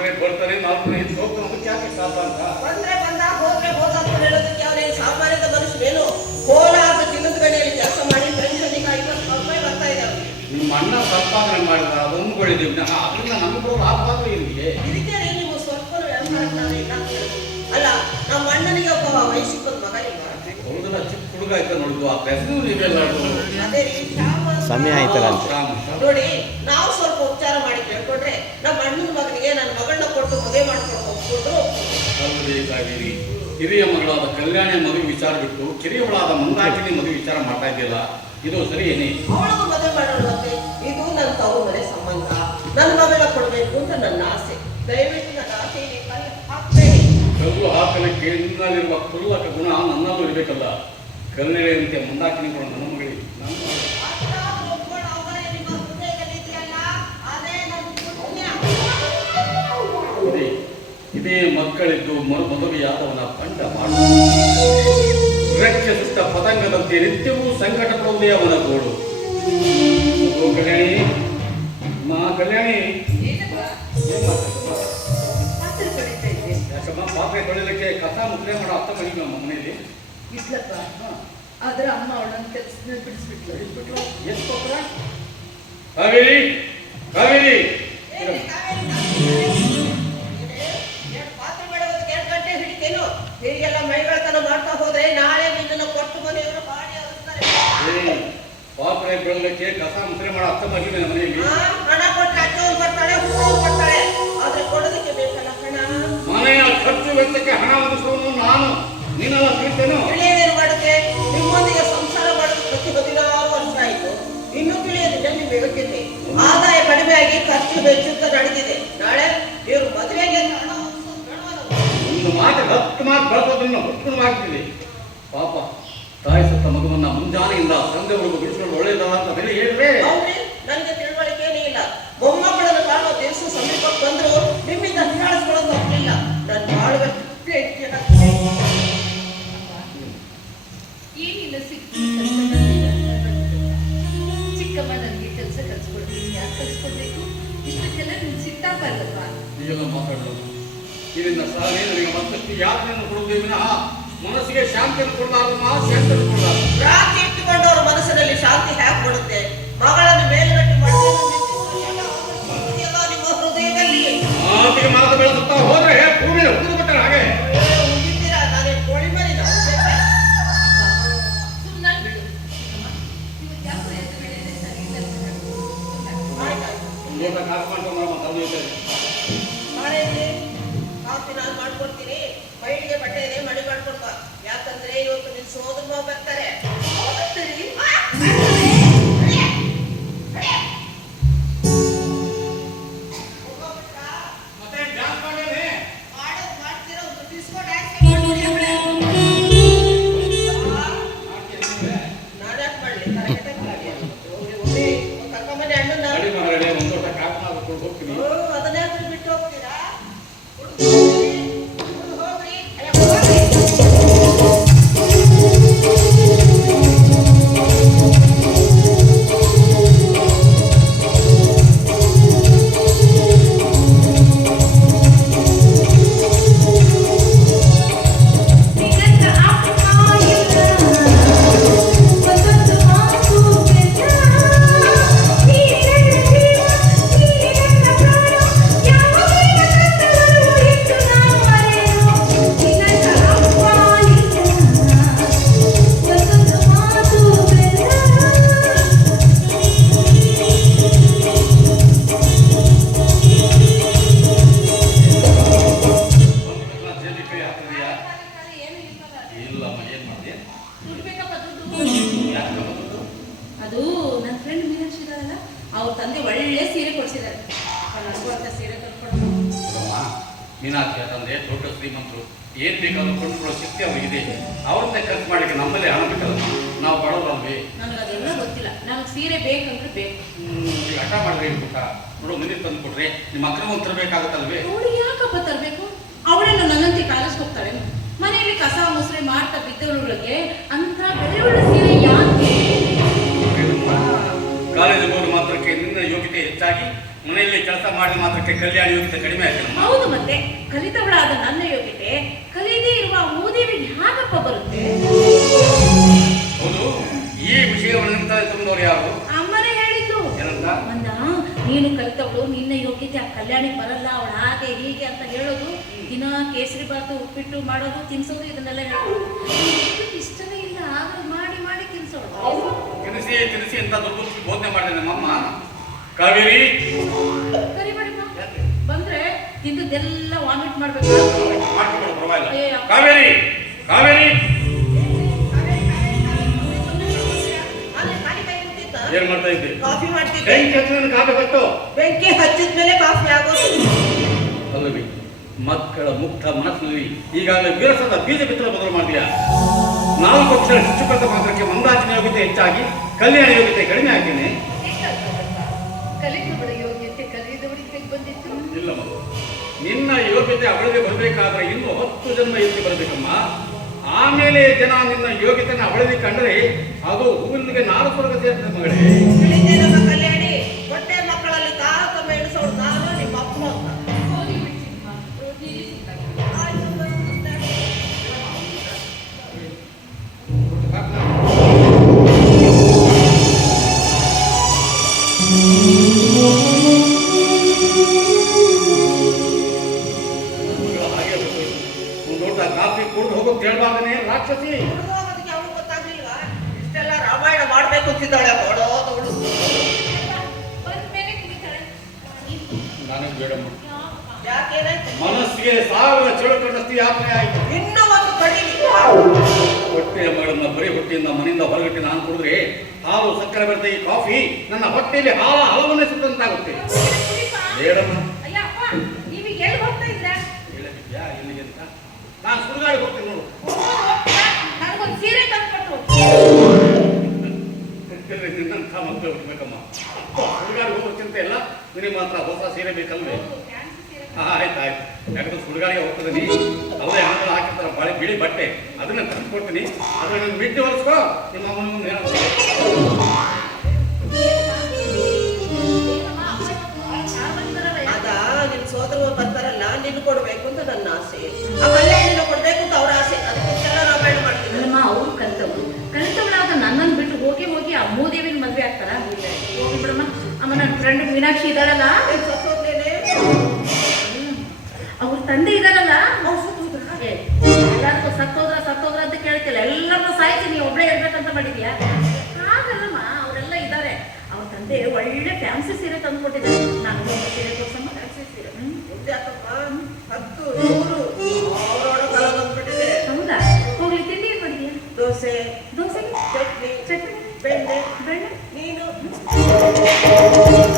ಬಂದ್ರೆ ಬರ್ತಾನೆ, 4 ದಿನ ಇದ್ದು ಹೋಗ್ತಾನೆ. ಅದಕ್ಕೆ ಯಾಕೆ ಶಾಪ ಅಂತ? ಬಂದ್ರೆ ಬಂದ, ಹೋದ್ರೆ ಹೋದ ಅಂತ ಹೇಳೋದಕ್ಕೆ ಅವನೇನು ಸಾಮಾನ್ಯದ ಮನುಷ್ಯನೇನು? ಕೋಲಾರದ ಚಿನ್ನದ ಗಣಿಯಲ್ಲಿ ಕೆಲಸ ಮಾಡಿ ಪೆನ್ಷನ್ಗೆ 50,000 ರೂಪಾಯಿ ಬರ್ತಾ ಇದೆ ಅವನಿಗೆ. ನಿಮ್ಮ ಅಣ್ಣ ಸಂಪಾದನೆ ಮಾಡಿದ ಅದೊಂದುಗಳಿದ್ದೀವಿ, ಅದರಿಂದ ನಮಗೂ ಲಾಭ ಇಲ್ಲಿಗೆ. ಇದಕ್ಕೆ ನೀವು ಸ್ವಲ್ಪ ವ್ಯವಹಾರ ಇಲ್ಲ ಅಲ್ಲ. ನಮ್ಮ ಅಣ್ಣನಿಗೆ ಒಬ್ಬ ವಯಸ್ಸಿಗೆ ಮಗ ಇಲ್ಲ. ಹೌದಲ್ಲ, ಚಿಕ್ಕ ಹುಡುಗ ಆಯ್ತಾ ನೋಡುದು. ಆ ಪ್ರಶ್ನೆ ನೀವೆಲ್ಲ ಅದೇ ರೀ ಸಮಯ ಆಯ್ತಲ್ಲ ಅಂತ ನೋಡಿ. ನಾವು ಸ್ವಲ್ಪ ಉಪಚಾರ ಮಾಡಿ ಕೇಳ್ಕೊಂಡ್ರೆ ನಮ್ಮ ಅಣ್ಣನ ಮಗನಿಗೆ ನನ್ನ ಮಗಳನ್ನ ಕೊಟ್ಟು ಮದುವೆ ಮಾಡ್ಕೊಂಡು ಹೋಗ್ಕೊಂಡು ಬೇಕಾಗಿರಿ. ಹಿರಿಯ ಮಗಳಾದ ಕಲ್ಯಾಣಿ ಮದುವೆ ವಿಚಾರ ಬಿಟ್ಟು ಕಿರಿಯವಳಾದ ಮಂದಾಕಿನಿ ಮದುವೆ ವಿಚಾರ ಮಾಡ್ತಾ ಇದೆಯಲ್ಲ, ಇದು ಸರಿ ಏನೇ? ಅವಳಿಗೂ ಮದುವೆ ಮಾಡೋಣಂತೆ. ಇದು ನನ್ನ ತವರು ಮನೆ ಸಂಬಂಧ. ನನ್ನ ಮಗಳ ಕೊಡ್ಬೇಕು ಅಂತ ನನ್ನ ಆಸೆ. ದಯವಿಟ್ಟು ನನ್ನ ಆಸೆ ಹಾಕ್ಬೇಡಿ. ಕಲ್ಲು ಹಾಕಲಿಕ್ಕೆ ನಿನ್ನಲ್ಲಿರುವ ಕುರುಲಕ ಗುಣ ನನ್ನಲ್ಲೂ ಇರಬೇಕಲ್ಲ. ಕಲ್ಯಾಣಿಯಂತೆ ಮಂದಾಕಿನಿ ಕೂಡ ನನ್ನ ಮಗಳಿಗೆ. ಇದೇ ಮಕ್ಕಳಿದ್ದು ಮದುವೆಯಾದವನ ಕಂಡ ಮಾಡು. ರಕ್ಷಸುತ್ತ ಪತಂಗದಂತೆ ನಿತ್ಯವೂ ಸಂಕಟ ಪಡುವುದೇ ಅವನ ಗೋಡು. ಕಲ್ಯಾಣಿ, ಮಾ ಕಲ್ಯಾಣಿ, ಯಾಕಮ್ಮ ಪಾತ್ರೆ ತೊಳಿಲಿಕ್ಕೆ ಕಸ ಮುದ್ರೆ ಮಾಡೋ ಅತ್ತ ಮನೆಗೆ ನಮ್ಮ ಮನೆಯಲ್ಲಿ ಇದ್ಲಪ್ಪ. ಆದ್ರೆ ಅಮ್ಮ ಅವಳನ್ನ ಕೆಲಸದಿಂದ ಬಿಡಿಸ್ಬಿಟ್ಲು. ಎಷ್ಟು ಪತ್ರ? ಕಾವೇರಿ, ಕಾವೇರಿ, ಪಾತ್ರೆ ಮಾಡೋದಕ್ಕೆ 2 ಗಂಟೆ ಹಿಡಿತೇನು? ಹೀಗೆಲ್ಲ ಮೈಗಳತನ ಮಾಡ್ತಾ ಹೋದ್ರೆ ನಾಳೆ ನಿನ್ನನ್ನು ಕೊಟ್ಟು ಮನೆಯವರು ಮಾಡಿ ಅವರಿಸ್ತಾರೆ. ಪಾತ್ರೆ ಬೆಳಲಿಕ್ಕೆ ಕಸ ಮುದ್ರೆ ಮಾಡೋ ಅತ್ತ ಮನೆಗೆ ನಮ್ಮ ಮನೆಯಲ್ಲಿ ಹಣ ಕೊಟ್ಟರೆ ಅಜ್ಜವ್ರು ಬರ್ತಾಳೆ, ಹೂವು ಕೊಡ್ತಾಳೆ. ಆದ್ರೆ ಕೊಡೋದಕ್ಕೆ ಬೇಕಲ್ಲ ಹಣ. ಮನೆಯ ಖರ್ಚು ವೆಚ್ಚಕ್ಕೆ ಹಣ ಒದಗಿಸುವನು ನಾನು, ನೀನೆಲ್ಲ ತಿಳಿತೇನು? ತಿಳಿಯದೇನು ಮಾಡುತ್ತೆ? ನಿಮ್ಮೊಂದಿಗೆ ಸಂಸಾರ ಮಾಡೋದು ಪ್ರತಿ 16 ವರ್ಷ ಆಯ್ತು. ಇನ್ನೂ ತಿಳಿಯೋದಿಲ್ಲ ನಿಮ್ಮ ಯೋಗ್ಯತೆ. ಆದಾಯ ಕಡಿಮೆ ಆಗಿ ಖರ್ಚು ವೆಚ್ಚ ನಡೆದಿದೆ. ನಾಳೆ ಇವರು ಮದುವೆಗೆ ಹಣ ಒಂದು ಮಾತು 10 ಮಾತು ಬಳಸೋದನ್ನು ಹೊತ್ತು ಮಾಡ್ತೀವಿ. ಪಾಪ ತಾಯಿ ಸತ್ತ ಮಗುವನ್ನ ಮುಂಜಾನೆಯಿಂದ ಸಂಘವರೆಗೂ ಬಿಡಿಸ್ಕೊಂಡು ಒಳ್ಳೆಯದಲ್ಲ ಅಂತ ಬೆಲೆ ಹೇಳಿದ್ರೆ ನನಗೆ ತಿಳುವಳಿಕೆನೇ ಇಲ್ಲ. ಮೊಮ್ಮಕ್ಕಳನ್ನು ಕಾಣುವ ದಿವಸ ಸಮೀಪಕ್ಕೆ ಬಂದ್ರು ನಿಮ್ಮಿಂದ ಹೀಯಾಳಿಸ್ಕೊಳ್ಳೋದು ಹೋಗ್ಲಿಲ್ಲ. ನನ್ನ ಬಾಳುವ ಏನಿಲ್ಲ, ಚಿಕ್ಕಮ್ಮ ನನಗೆ ಕೆಲಸ ಕಲ್ಸ್ಕೊಡ್ತೀನಿ. ಯಾಕೆ ಕಲ್ಸ್ಕೊಡ್ಬೇಕು? ಇಷ್ಟಕ್ಕೆಲ್ಲ ನಿನ್ ಸಿಟ್ಟಾಗಲ್ಲಪ್ಪ. ಈಗೆಲ್ಲ ಮಾತಾಡೋದು ಇದರಿಂದ ಸಾರಿ ನನಗೆ ಮತ್ತಷ್ಟು ಯಾತನೆಯನ್ನು ಕೊಡುವುದೇ ವಿನಃ ಮನಸ್ಸಿಗೆ ಶಾಂತಿಯನ್ನು ಕೊಡಲಾರಮ್ಮ. ಶಾಂತಿಯನ್ನು ಕೊಡಲಾರ ರಾತ್ರಿ ಇಟ್ಟುಕೊಂಡವ್ರ ಮನಸ್ಸಿನಲ್ಲಿ ಶಾಂತಿ ಹ್ಯಾಕ್ ಕೊಡುತ್ತೆ? ಮಗಳನ್ನು ಮೇಲ್ಗಟ್ಟಿ ಮಾಡಿ ನಿಮ್ಮ ಹೃದಯದಲ್ಲಿ ಮಾತಿಗೆ ಮಾತು ಬೆಳೆಸುತ್ತಾ ಹೋದ್ರೆ ಭೂಮಿ ಹುಡುಗ ಬಿಟ್ಟರೆ ಹಾಗೆ ಉಗಿತೀರಾ. ನಾನೇ ಕೋಳಿ ಮರಿ ಸುಮ್ಮನೆ ಬಿಡು. ಯಾಕೋ ಎದ್ದು ಬಿಡಿದ್ರೆ ಸರಿ ಇಲ್ಲ. ಕಾಫಿ ನಾನು ಮಾಡ್ಕೊಡ್ತೀನಿ. ಮೈಲಿಗೆ ಬಟ್ಟೆ ಇದೆ, ಮಡಿ ಮಾಡ್ಕೊಂಡ್ ಬಾ. ಯಾಕಂದ್ರೆ ಇವತ್ತು ನಿನ್ ಸೋದರ ಮಾವ ಬರ್ತಾರೆ. ಮಾಡ್ತೀರಾ ಒಂದು ಡಿಸ್ಕೋ ಡ್ಯಾನ್ಸ್ ನಾನ್ಯಾಕೆ ಮಾಡ್ಲಿ? ಕರ್ಕೊಂಬನ್ನಿ ಅಣ್ಣನ. ಅದನ್ನೇ ಬಿಟ್ಟು ಹೋಗ್ತೀರಾ? ಹೋಗ್ರಿ. ಅದು ನನ್ನ ಫ್ರೆಂಡ್ ಮೀನಾಕ್ಷಿ ಇದಾರಲ್ಲ, ಅವ್ರ ತಂದೆ ಒಳ್ಳೆ ಸೀರೆ ಕೊಡ್ಸಿದ್ದಾರೆ. ಸೀರೆ ಕಟ್ಕೊಂಡು ಮೀನಾಕ್ಷಿ ತಂದೆ ದೊಡ್ಡ ಶ್ರೀಮಂತರು. ಏನ್ ಬೇಕಾದ್ರೂ ಕೊಂಡುಕೊಳ್ಳೋ ಶಕ್ತಿ ಅವರಿಗಿದೆ. ಅವ್ರನ್ನೇ ಖರ್ಚು ಮಾಡಲಿಕ್ಕೆ ನಮ್ಮಲ್ಲಿ ಹಣ ಬೇಕಲ್ಲ, ನಾವು ಬಡವರಲ್ವೇ? ನನಗದೆಲ್ಲ ಗೊತ್ತಿಲ್ಲ. ನನಗೆ ಸೀರೆ ಬೇಕಂದ್ರೆ ಬೇಕು. ಈಗ ಹಠ ಮಾಡಿದ್ರೆ ಪುಟ್ಟ ನೋಡು, ಮನೆ ತಂದು ಕೊಟ್ರೆ ನಿಮ್ಮ ಅಕ್ರಮ ತರಬೇಕಾಗತ್ತಲ್ವೇ? ನೋಡಿ ಯಾಕಪ್ಪ ತರಬೇಕು? ಅವಳೇನು ನನ್ನಂತೆ ಕಾಲೇಜ್ಗೆ ಹೋಗ್ತಾಳೆ. ಮನೆಯಲ್ಲಿ ಕಸ ಮುಸ್ರೆ ಮಾಡ್ತಾ ಬಿದ್ದವಳಿಗೆ ಅಂತ ಬೆಲೆಯುಳ್ಳ ಸೀರೆ ಯಾಕೆ? ಕಾಲೇಜಿಗೆ ಹೋದ ಮಾತ್ರಕ್ಕೆ ನಿನ್ನ ಯೋಗ್ಯತೆ ಹೆಚ್ಚಾಗಿ ಮನೆಯಲ್ಲಿ ಕೆಲಸ ಮಾಡಿದ ಮಾತ್ರಕ್ಕೆ ಕಲ್ಯಾಣ ಯೋಗ್ಯತೆ ಕಡಿಮೆ ಆಯ್ತು. ಹೌದು, ಮತ್ತೆ ಕಲಿತವಳಾದ ನನ್ನ ಯೋಗ್ಯತೆ ಕಲಿಯದೇ ಇರುವ ಮೂದೇವಿಗೆ ಹೇಗಪ್ಪ ಬರುತ್ತೆ? ಹೌದು, ಈ ವಿಷಯವನ್ನು ತಂದವರು ಯಾರು? ಅಮ್ಮನೇ ಹೇಳಿದ್ದು. ಏನಂತ? ಅಂದ, ನೀನು ಕಲಿತವಳು, ನಿನ್ನ ಯೋಗ್ಯತೆ ಆ ಕಲ್ಯಾಣಿ ಬರಲ್ಲ, ಅವಳು ಹಾಗೆ ಹೀಗೆ ಅಂತ ಹೇಳೋದು, ದಿನ ಕೇಸರಿ ಬಾತು ಉಪ್ಪಿಟ್ಟು ಮಾಡೋದು, ತಿನ್ಸೋದು, ಇದನ್ನೆಲ್ಲ ಹೇಳೋದು. ಇಷ್ಟನೇ ಇಲ್ಲ, ಆದ್ರೂ ಮಾಡಿ ಮಾಡಿ ತಿನ್ಸೋಳು. ತಿನಿಸಿ ತಿನಿಸಿ ಅಂತ ದೊಡ್ಡ ಬೋಧನೆ ಮಾಡಿದೆ ನಮ್ಮಮ್ಮ. ಕಾವೇರಿ ಕರಿಬೇಡಿಮ್ಮ, ಬಂದ್ರೆ ತಿಂದದ್ದೆಲ್ಲ ವಾಮಿಟ್ ಮಾಡ್ಬೇಕು. ಮಾಡ್ಕೊಂಡು ಪರವಾಗಿಲ್ಲ. ಕಾವೇರಿ ಕಾವೇರಿ ಏನ್ ಮಾಡ್ತಾ ಇದ್ದೆ? ಕಾಫಿ ಮಾಡ್ತಿದ್ದೆ. ಬೆಂಕಿ ಹಚ್ಚಿದ ಕಾಫಿ ಹೊತ್ತು ಬೆಂಕಿ ಹಚ್ಚಿದ ಮೇಲೆ ಕಾಫಿ ಆಗೋದು ಅಲ್ಲವಿ. ಮಕ್ಕಳ ಮುಕ್ತ ಮನಸ್ಸಿನಲ್ಲಿ ಈಗಾಗಲೇ ವಿರಸದ ಬೀಜ ಬಿತ್ತನೆ ಬದಲು ಮಾಡಿದೆಯಾ? 4 ಅಕ್ಷರ ಶಿಕ್ಷಕರ ಮಾತ್ರಕ್ಕೆ ಮಂದಾಚಿನ ಯೋಗ್ಯತೆ ಹೆಚ್ಚಾಗಿ ಕಲ್ಯಾಣ ಯೋಗ್ಯತೆ ಕಡಿಮೆ ಆಗ್ತೇನೆ. ಕಲಿತವಳ ಯೋಗ್ಯತೆ ಕಲಿಯದವರಿಗೆ ಬಂದಿತ್ತು. ಇಲ್ಲ ಮಗು, ನಿನ್ನ ಯೋಗ್ಯತೆ ಅವಳಿಗೆ ಬರಬೇಕಾದ್ರೆ ಇನ್ನು 10 ಜನ್ಮ ಎತ್ತಿ ಬರಬೇಕಮ್ಮ. ಆಮೇಲೆ ಜನ ನಿನ್ನ ಯೋಗ್ಯತೆನ ಅವಳಿಗೆ ಕಂಡ್ರೆ ಅದು ಹೂವಿನಿಗೆ 4 ಸ್ವರ್ಗ ಸೇರ್ತದೆ ಮಗಳೇ. ತಿಳಿದೇ ನಮ್ಮ ಕಲ್ಯಾಣಿ ಹೊಟ್ಟೆ ಮಕ್ಕಳಲ್ಲಿ ತಾರತಮ್ಯ ಎಣಿಸೋಳು ನಾನು ನಿಮ್ಮ ಅಪ್ಪ ಅಂತ. ಹಾಗೆ ಒಂದು ದೊಡ್ಡ ಕಾಫಿ ಕುಡಿದು ಹೋಗೋದು ಹೇಳ್ಬಾರ್ದನೆ ರಾಕ್ಷಸಿ. ಹುಡುಗೋದಕ್ಕೆ ಅವನು ಗೊತ್ತಾಗ್ಲಿಲ್ವಾ? ಇಷ್ಟೆಲ್ಲ ರಾಮಾಯಣ ಮಾಡ್ಬೇಕು ಅಂತಿದ್ದಾಳೆ ಕೊಡೋದವಳು. ನನಗೆ ಬೇಡಮ್ಮ. ಯಾಕೇನಾಯ್ತು? ಮನಸ್ಸಿಗೆ ಸಾವಿರ ಚಳುಕಣ್ಣಸ್ತಿ ಯಾತನೆ ಆಯಿತು. ಇನ್ನೂ ಒಂದು ಕಡಿಮೆ ಹೊಟ್ಟೆಯ ಮಗಳನ್ನ ಬರೀ ಹೊಟ್ಟೆಯಿಂದ ಮನೆಯಿಂದ ಹೊರಗಟ್ಟಿ ನಾನು ಕುಡಿದ್ರೆ ಹಾಲು ಸಕ್ಕರೆ ಬೆರೆತ ಈ ಕಾಫಿ ನನ್ನ ಹೊಟ್ಟೆಯಲ್ಲಿ ಹಲವನ್ನೇ ಸುತ್ತಂತಾಗುತ್ತೆ. ಬೇಡಮ್ಮ. ಅಯ್ಯಪ್ಪ, ನೀವೀಗ ಎಲ್ಲಿ ಹೋಗ್ತಾ ಇದ್ರಾ? ಹೇಳಿದ್ಯಾ ಎಲ್ಲಿಗೆ ಅಂತ? ನಾನು ಸುಡುಗಾಡಿ ಹೋಗ್ತೀನಿ ನೋಡು. ನನಗೊಂದು ಸೀರೆ ತಂದ್ಕೊಟ್ಟು. ನಿನ್ನಂಥ ಮಕ್ಕಳು ಹುಟ್ಟಬೇಕಮ್ಮ. ಸುಡುಗಾಡಿ ಹೋಗೋ ಚಿಂತೆ ಇಲ್ಲ, ನಿನಗೆ ಮಾತ್ರ ಹೊಸ ಸೀರೆ ಬೇಕಲ್ವೇ? ಆಯ್ತು. ಯಾಕಂದ್ರೆ ಸುಡುಗಾಡಿಗೆ ಹೋಗ್ತದೆ. ಅವರೇ ಆಂಗ್ಲ ಹಾಕಿರ್ತಾರೆ ಬಾಳೆ ಬಿಳಿ ಬಟ್ಟೆ, ಅದನ್ನ ತಂದ್ಕೊಡ್ತೀನಿ. ಅದ್ರ ನೀನು ಬಿಟ್ಟು ಹೊಲಿಸ್ಕೋ. ನಿಮ್ಮ ಅಮ್ಮನ ಹೇಳ ಅದ ನಿಮ್ ಸೋದರ ಬರ್ತಾರಲ್ಲ, ನಿನ್ ಕೊಡ್ಬೇಕು ಅಂತ ನನ್ನ ಆಸೆ. ಆ ಕಲ್ಯಾಣಿನ ಕೊಡ್ಬೇಕು ಅಂತ ಅವ್ರ ಆಸೆ. ಅದಕ್ಕೆಲ್ಲ ರಾಮಾಯಣ ಮಾಡ್ತೀನಿ. ಅಲ್ಲಮ್ಮ, ಅವ್ರು ಕಲಿತವಳಾದ ನನ್ನನ್ನು ಬಿಟ್ಟು ಹೋಗಿ ಆ ಮೂದೇವಿನ ಮದ್ವೆ ಆಗ್ತಾರ? ಹೋಗಿ ಬಿಡಮ್ಮ. ಅಮ್ಮ, ನನ್ನ ಫ್ರೆಂಡ್ ಮೀನಾಕ್ಷಿ ಇದ್ದಾಳಲ್ಲ, ಸತ್ತೋಗ್ಲೇನೆ ಅವ್ರ ತಂದೆ ಇದಾರಲ್ಲ, ಎಲ್ಲಾರ್ಗೂ ಸತ್ತೋದ್ರ ಅಂತ ಕೇಳ್ತಿಲ್ಲ. ಎಲ್ಲರನ್ನೂ ಸಾಯಿಸಿ ನೀವು ಒಬ್ಬಳೇ ಇರ್ಬೇಕಂತ ಮಾಡಿದ್ಯಾ? ಹಾಗಲ್ಲಮ್ಮ, ಅವರೆಲ್ಲ ಇದ್ದಾರೆ. ಅವ್ರ ತಂದೆ ಒಳ್ಳೆ ಫ್ಯಾನ್ಸಿ ಸೀರೆ ತಂದು ಕೊಟ್ಟಿದ್ದಾರೆ. ನಾನು ಸೀರೆ ತೋರ್ಸಮ್ಮ, ಫ್ಯಾನ್ಸಿ ಸೀರೆ. ಯಾಕಮ್ಮ 10 100 ಅವರೋಡ ಕಾಲ ಬಂದ್ಬಿಟ್ಟಿದೆ. ಹೌದಾ? ಹೋಗ್ಲಿ, ತಿಂಡಿ ಏನ್ ಮಾಡಿದ್ಯಾ? ದೋಸೆ ಚಟ್ನಿ ಚಟ್ನಿ ಬೆಣ್ಣೆ ಬೆಣ್ಣೆ. ನೀನು